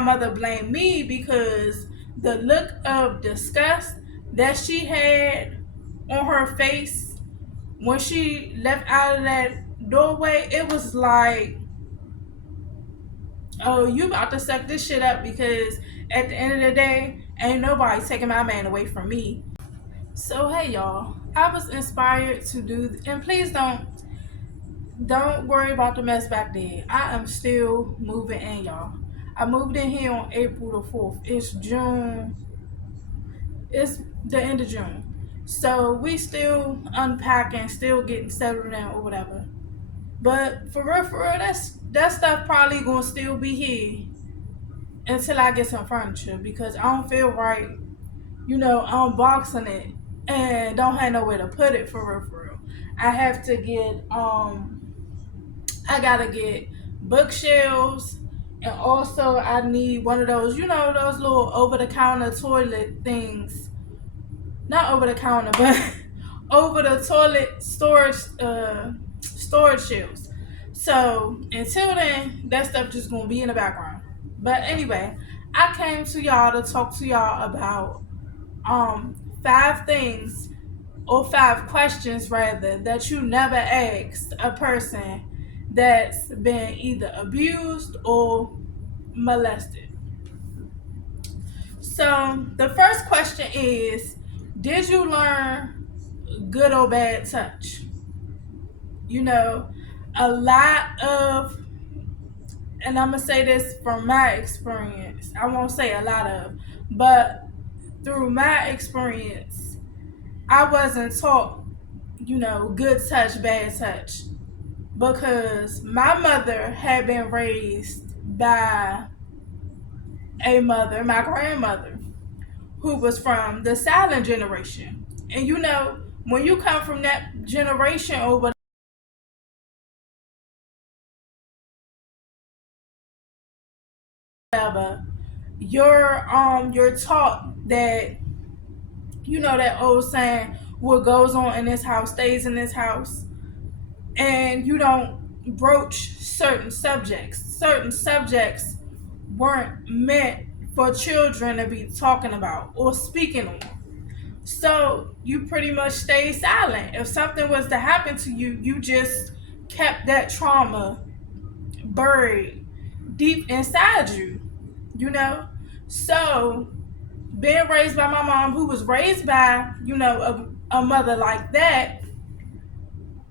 mother blamed me because the look of disgust that she had on her face when she left out of that doorway, it was like, oh, you about to suck this shit up, because at the end of the day, ain't nobody taking my man away from me. So hey y'all, I was inspired to do, and please don't worry about the mess back there. I am still moving in, y'all. I moved in here on April the 4th. It's June. It's the end of June. So we still unpacking, still getting settled down or whatever. But for real, that stuff probably gonna still be here until I get some furniture, because I don't feel right, unboxing it and don't have nowhere to put it for real. I have to get I gotta get bookshelves, and also I need one of those, those little over the counter toilet things. Not over the counter, but over the toilet storage shelves. So until then, that stuff just gonna be in the background. But anyway, I came to y'all to talk to y'all about 5 things, or 5 questions rather, that you never asked a person that's been either abused or molested. So the first question is, did you learn good or bad touch? A lot of, and I'm going to say this from my experience, I won't say a lot of, but through my experience, I wasn't taught, good touch, bad touch, because my mother had been raised by a mother, my grandmother, who was from the silent generation. And when you come from that generation or whatever, you're taught that, that old saying, what goes on in this house stays in this house. And you don't broach certain subjects. Certain subjects weren't meant for children to be talking about or speaking on. So you pretty much stay silent. If something was to happen to you, you just kept that trauma buried deep inside you, So being raised by my mom, who was raised by, a mother like that,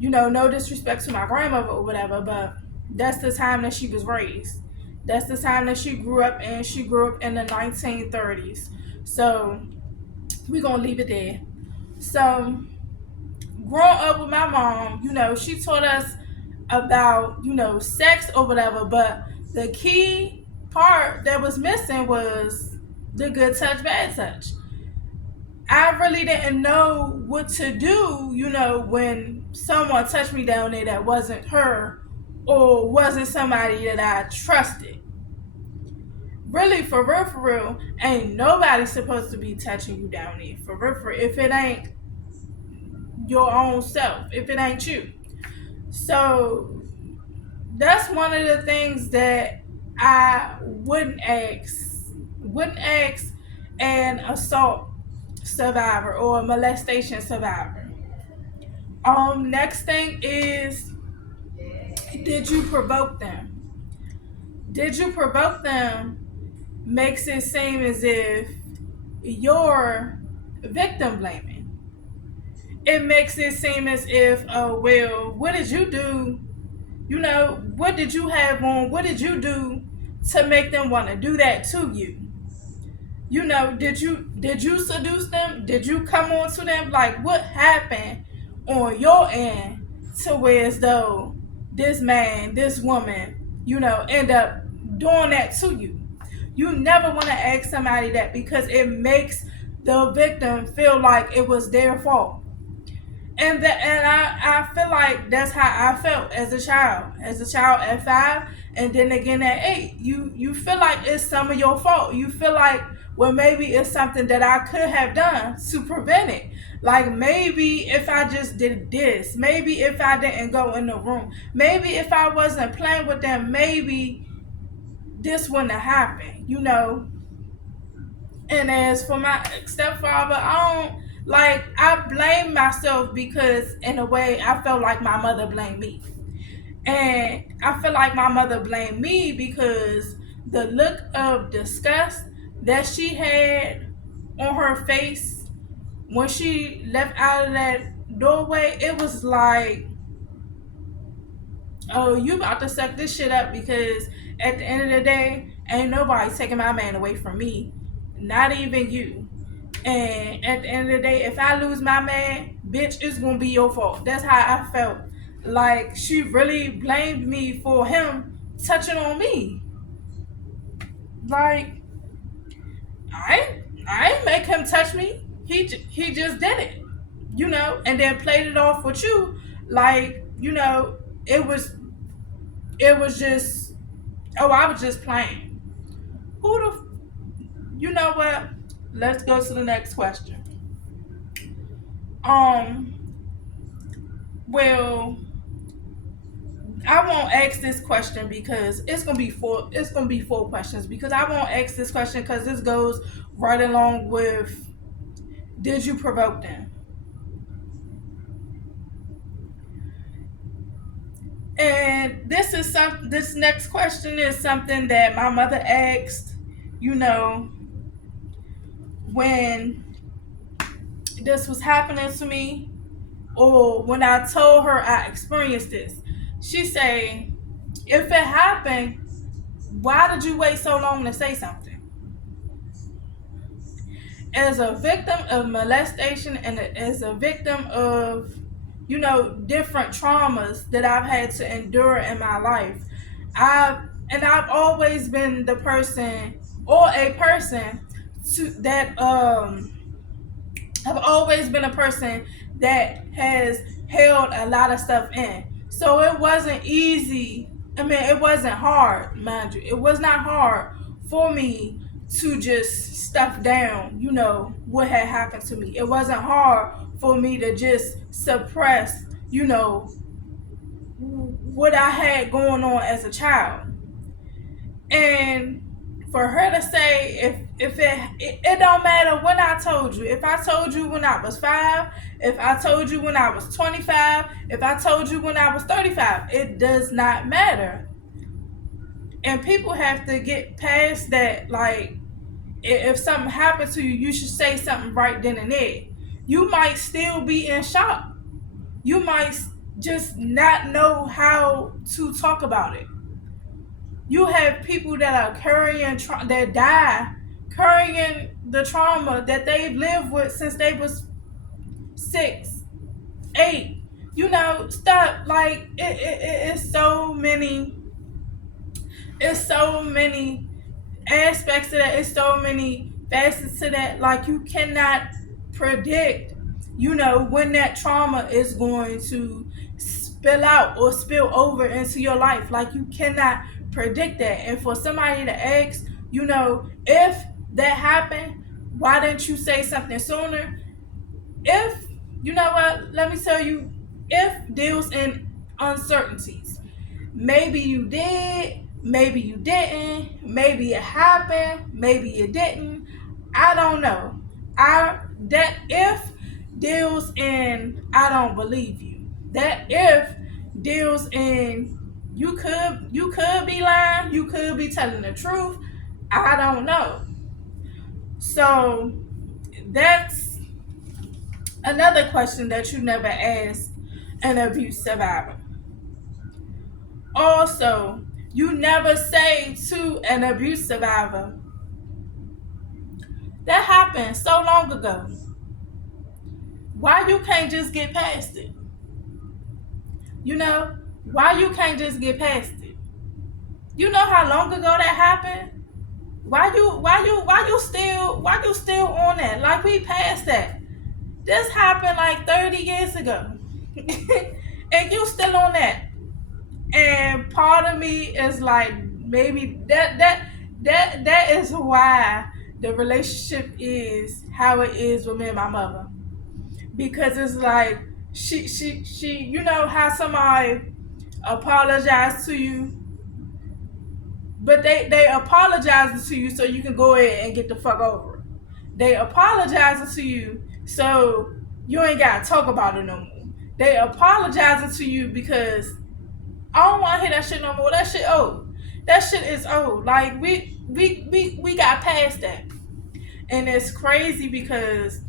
no disrespect to my grandmother or whatever, but that's the time that she was raised. That's the time that she grew up in. She grew up in the 1930s. So we're going to leave it there. So growing up with my mom, she taught us about, sex or whatever, but the key part that was missing was the good touch, bad touch. I really didn't know what to do, when someone touched me down there that wasn't her or wasn't somebody that I trusted. Really, for real, ain't nobody supposed to be touching you down there. For real, if it ain't your own self, if it ain't you. So that's one of the things that I wouldn't ask an assault survivor or a molestation survivor. Next thing is, did you provoke them? Did you provoke them makes it seem as if you're victim blaming. It makes it seem as if, oh, well, what did you do? What did you have on? What did you do to make them want to do that to you? Did you seduce them? Did you come on to them? Like, what happened on your end to where as though this man, this woman, end up doing that to you? You never want to ask somebody that, because it makes the victim feel like it was their fault. And I feel like that's how I felt as a child. As a child at 5, and then again at 8. You feel like it's some of your fault. You feel like, well, maybe it's something that I could have done to prevent it. Like, maybe if I just did this, maybe if I didn't go in the room, maybe if I wasn't playing with them, maybe this wouldn't have happened, And as for my stepfather, I blame myself because in a way I felt like my mother blamed me. And I feel like my mother blamed me because the look of disgust that she had on her face when she left out of that doorway, it was like, oh, you about to suck this shit up because at the end of the day, ain't nobody taking my man away from me. Not even you. And at the end of the day, if I lose my man, bitch, it's gonna be your fault. That's how I felt. Like she really blamed me for him touching on me. Like I ain't make him touch me. He just did it, and then played it off with you, like it was just, oh, I was just playing. Who the you know what? Let's go to the next question. Um, well, I won't ask this question because it's gonna be four. It's gonna be four questions because I won't ask this question because this goes right along with, did you provoke them? And this next question is something that my mother asked, you know, when this was happening to me, or when I told her I experienced this. She say, if it happened, why did you wait so long to say something? As a victim of molestation and as a victim of, different traumas that I've had to endure in my life, I've always been the person, or a person that I've always been a person that has held a lot of stuff in. So it wasn't easy. I mean, it wasn't hard, mind you. It was not hard for me to just stuff down, what had happened to me. It wasn't hard for me to just suppress, what I had going on as a child. And for her to say, if it don't matter when I told you. If I told you when I was 5, if I told you when I was 25, if I told you when I was 35, it does not matter. And people have to get past that. Like, if something happened to you, you should say something right then and there. You might still be in shock. You might just not know how to talk about it. You have people that are that die carrying the trauma that they've lived with since they was 6, 8. Stuff like it's so many. It's so many aspects to that. It's so many facets to that. Like, you cannot predict, when that trauma is going to spill out or spill over into your life. Like, you cannot predict that. And for somebody to ask, if that happened, why didn't you say something sooner? If, let me tell you, if deals in uncertainties. Maybe you did, maybe you didn't, maybe it happened, maybe it didn't. I don't know. That if deals in I don't believe you. That if deals in you could be lying, you could be telling the truth. I don't know. So that's another question that you never asked an abuse survivor. Also, you never say to an abuse survivor, that happened so long ago. Why you can't just get past it? Why you can't just get past it? You know how long ago that happened? Why you still on that? Like, we passed that. This happened like 30 years ago. And you still on that. And part of me is like, maybe that is why the relationship is how it is with me and my mother. Because it's like she how somebody apologized to you But they apologizing to you so you can go ahead and get the fuck over it. They apologizing to you so you ain't gotta talk about it no more. They apologizing to you because I don't want to hear that shit no more. That shit old. That shit is old. Like we got past that, and it's crazy because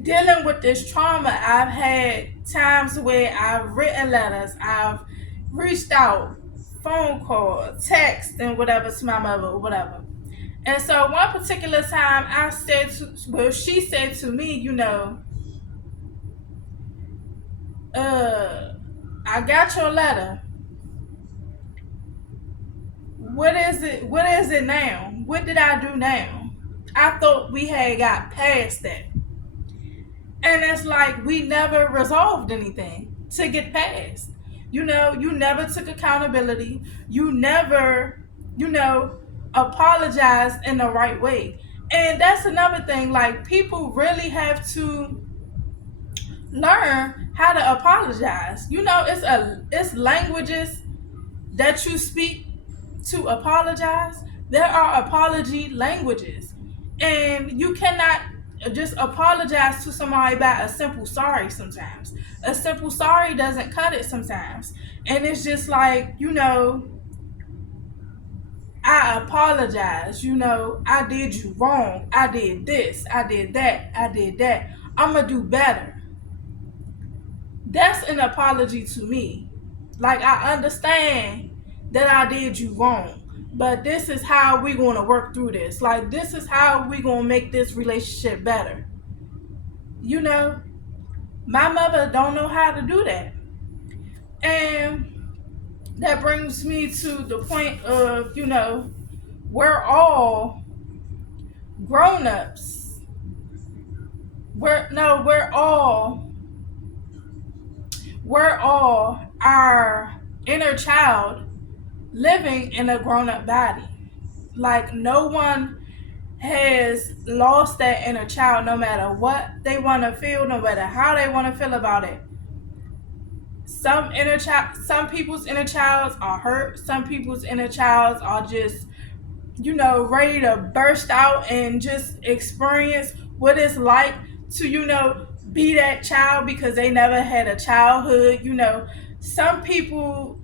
dealing with this trauma, I've had times where I've written letters, I've reached out, phone call, text, and whatever to my mother or whatever. And so one particular time I said she said to me, I got your letter. What is it? What is it now? What did I do now? I thought we had got past that. And it's like we never resolved anything to get past. You never took accountability. You never, apologized in the right way. And that's another thing. Like, people really have to learn how to apologize. It's languages that you speak to apologize. There are apology languages. And you cannot just apologize to somebody by a simple sorry sometimes. A simple sorry doesn't cut it sometimes. And it's just like, I apologize. I did you wrong. I did this. I did that. I did that. I'm going to do better. That's an apology to me. Like, I understand that I did you wrong, but this is how we're going to work through this. Like, this is how we're going to make this relationship better. My mother don't know how to do that. And that brings me to the point of, we're all grown-ups. We're all our inner child living in a grown-up body. Like, no one has lost that inner child, no matter what they want to feel, no matter how they want to feel about it. Some people's inner childs are hurt. Some people's inner childs are just, ready to burst out and just experience what it's like to, be that child because they never had a childhood. Some people,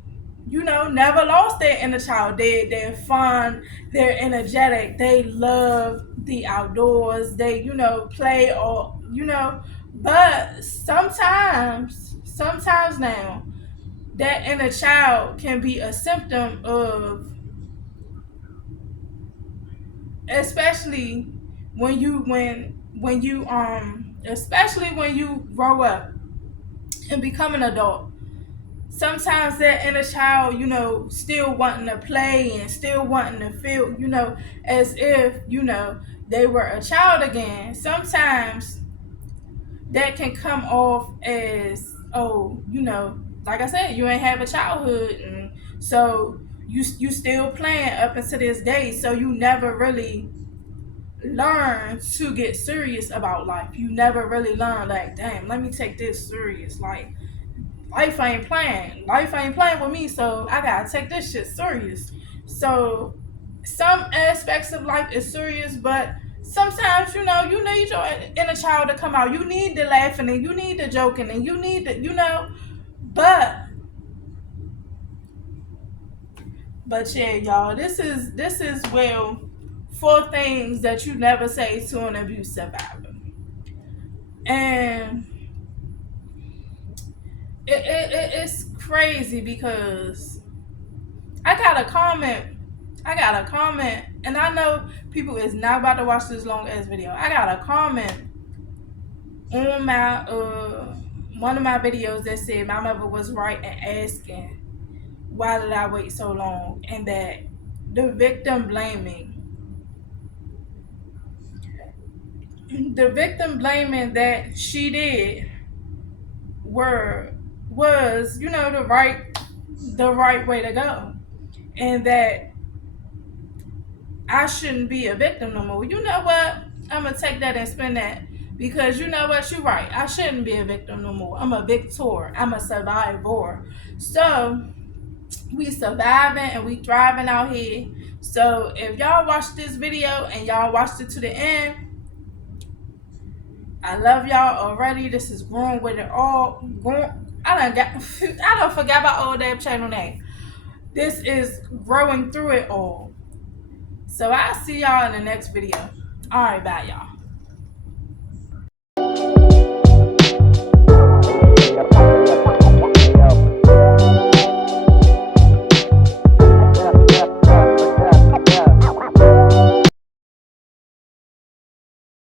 never lost their inner child. They're fun, they're energetic, they love the outdoors, they, play or, but sometimes now, that inner child can be a symptom of, especially when you especially when you grow up and become an adult. Sometimes that inner child, still wanting to play and still wanting to feel, as if, they were a child again. Sometimes that can come off as, like I said, you ain't have a childhood, and so you still playing up until this day, so you never really learn to get serious about life. You never really learn, like, damn, let me take this serious. Like, life ain't playing with me, so I gotta take this shit serious. So some aspects of life is serious, but sometimes, you need your inner child to come out. You need the laughing and you need the joking and you need the, but yeah, y'all, this is well, 4 things that you never say to an abuse survivor. And it's crazy because I got a comment, and I know people is not about to watch this long ass video. I got a comment on my one of my videos that said my mother was right in asking, why did I wait so long? And that the victim blaming that she did was, the right way to go. And that I shouldn't be a victim no more. You know what? I'm going to take that and spin that. Because you know what? You're right. I shouldn't be a victim no more. I'm a victor. I'm a survivor. So, We surviving and we thriving out here. So if y'all watched this video and y'all watched it to the end, I love y'all already. This is Growing with it all. I don't forget about old damn channel name. This is Growing Through It All. So I'll see y'all in the next video. Alright, bye y'all.